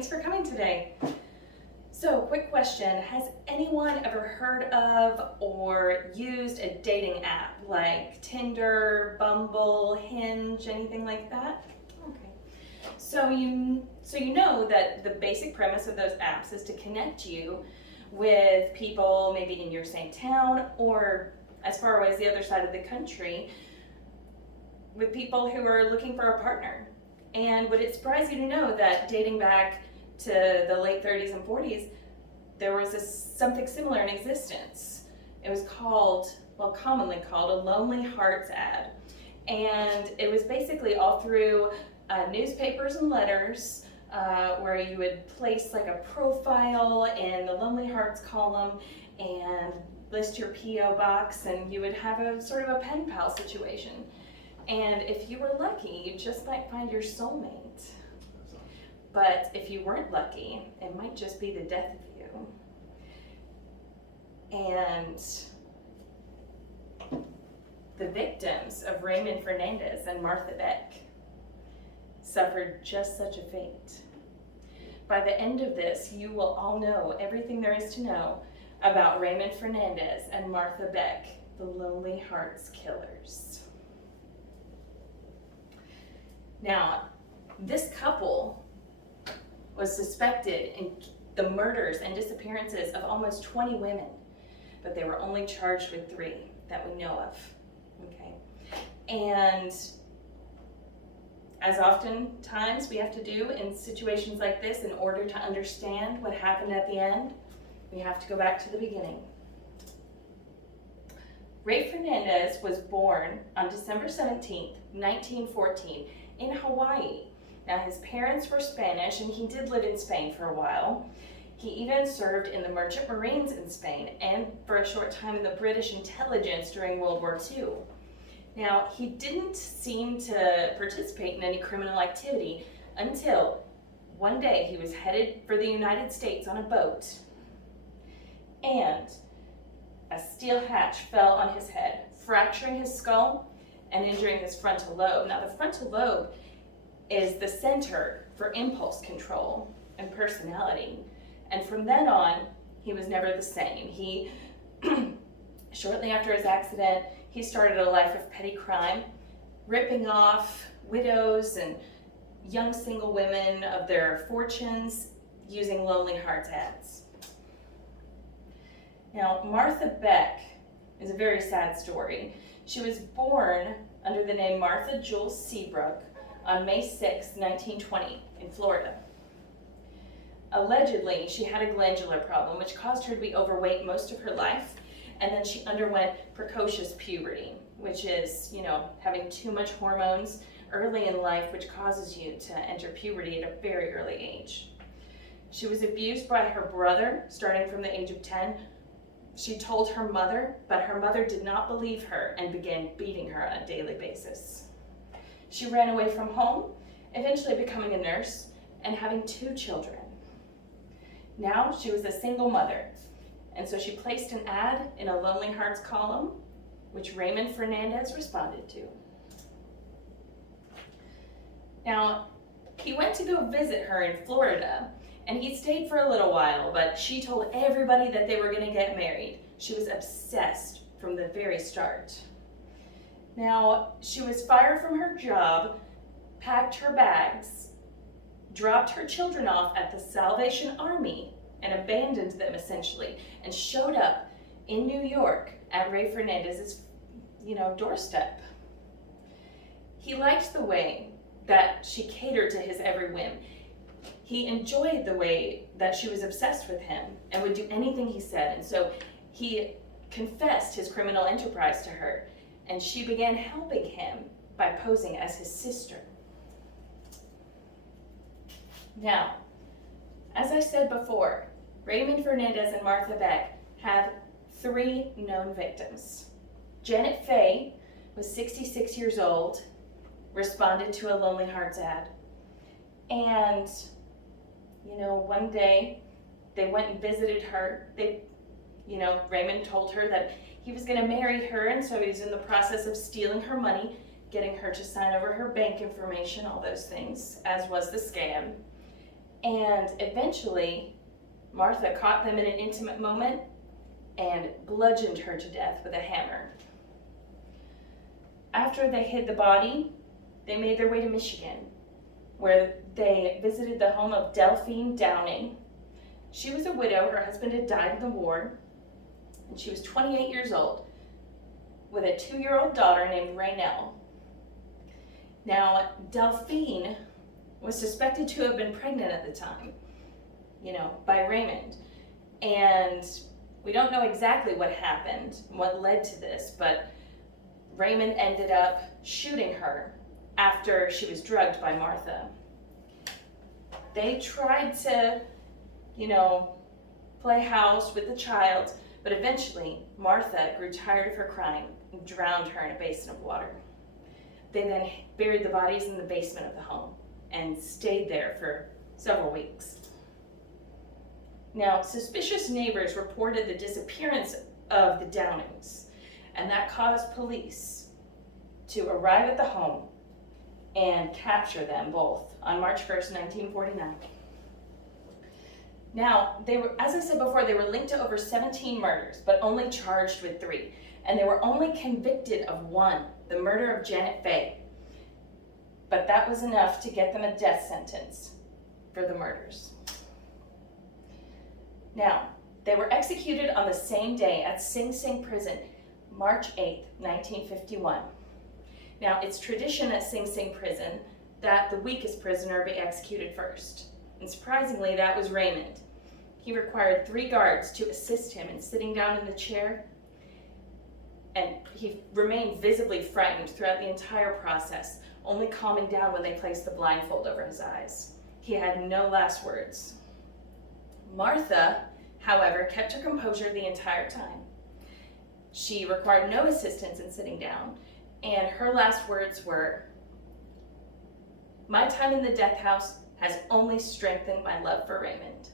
thanks for coming today. So, quick question. Has anyone ever heard of or used a dating app like Tinder, Bumble, Hinge, anything like that? Okay. So you know that the basic premise of those apps is to connect you with people maybe in your same town or as far away as the other side of the country with people who are looking for a partner. And would it surprise you to know that dating back to the late 30s and 40s, there was something similar in existence. It was commonly called a Lonely Hearts ad. And it was basically all through newspapers and letters where you would place like a profile in the Lonely Hearts column and list your P.O. box, and you would have a sort of a pen pal situation. And if you were lucky, you just might find your soulmate. But if you weren't lucky, it might just be the death of you. And the victims of Raymond Fernandez and Martha Beck suffered just such a fate. By the end of this, you will all know everything there is to know about Raymond Fernandez and Martha Beck, the Lonely Hearts Killers. Now, this couple was suspected in the murders and disappearances of almost 20 women, but they were only charged with 3 that we know of, okay? And as oftentimes we have to do in situations like this, in order to understand what happened at the end, we have to go back to the beginning. Ray Fernandez was born on December 17th, 1914, in Hawaii. Now, his parents were Spanish, and he did live in Spain for a while. He even served in the Merchant Marines in Spain and for a short time in the British intelligence during World War II. Now, he didn't seem to participate in any criminal activity until one day he was headed for the United States on a boat, and a steel hatch fell on his head, fracturing his skull and injuring his frontal lobe. Now, the frontal lobe is the center for impulse control and personality. And from then on, he was never the same. He, shortly after his accident, he started a life of petty crime, ripping off widows and young single women of their fortunes using Lonely Hearts ads. Now, Martha Beck is a very sad story. She was born under the name Martha Jules Seabrook on May 6, 1920, in Florida. Allegedly, she had a glandular problem which caused her to be overweight most of her life, and then she underwent precocious puberty, which is, having too much hormones early in life, which causes you to enter puberty at a very early age. She was abused by her brother starting from the age of 10. She told her mother, but her mother did not believe her and began beating her on a daily basis. She ran away from home, eventually becoming a nurse and having 2 children. Now she was a single mother, and so she placed an ad in a Lonely Hearts column, which Raymond Fernandez responded to. Now, he went to go visit her in Florida, and he stayed for a little while, but she told everybody that they were going to get married. She was obsessed from the very start. Now, she was fired from her job, packed her bags, dropped her children off at the Salvation Army, and abandoned them essentially, and showed up in New York at Ray Fernandez's, doorstep. He liked the way that she catered to his every whim. He enjoyed the way that she was obsessed with him and would do anything he said. And so he confessed his criminal enterprise to her, and she began helping him by posing as his sister. Now, as I said before, Raymond Fernandez and Martha Beck have 3 known victims. Janet Faye was 66 years old, responded to a Lonely Hearts ad. And, one day they went and visited her. Raymond told her that he was going to marry her, and so he was in the process of stealing her money, getting her to sign over her bank information, all those things, as was the scam. And eventually, Martha caught them in an intimate moment and bludgeoned her to death with a hammer. After they hid the body, they made their way to Michigan, where they visited the home of Delphine Downing. She was a widow. Her husband had died in the war, and she was 28 years old with a 2-year-old daughter named Raynell. Now, Delphine was suspected to have been pregnant at the time, by Raymond. And we don't know exactly what happened, what led to this, but Raymond ended up shooting her after she was drugged by Martha. They tried to, play house with the child, but eventually Martha grew tired of her crying and drowned her in a basin of water. They then buried the bodies in the basement of the home and stayed there for several weeks. Now, suspicious neighbors reported the disappearance of the Downings, and that caused police to arrive at the home and capture them both on March 1st, 1949. Now, as I said before, they were linked to over 17 murders, but only charged with 3. And they were only convicted of 1, the murder of Janet Fay. But that was enough to get them a death sentence for the murders. Now, they were executed on the same day at Sing Sing Prison, March 8th, 1951. Now, it's tradition at Sing Sing Prison that the weakest prisoner be executed first. And surprisingly, that was Raymond. He required 3 guards to assist him in sitting down in the chair, and he remained visibly frightened throughout the entire process, only calming down when they placed the blindfold over his eyes. He had no last words. Martha, however, kept her composure the entire time. She required no assistance in sitting down, and her last words were, "My time in the death house has only strengthened my love for Raymond."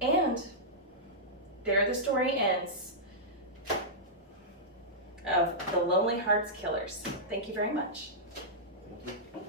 And there the story ends of the Lonely Hearts Killers. Thank you very much. Thank you.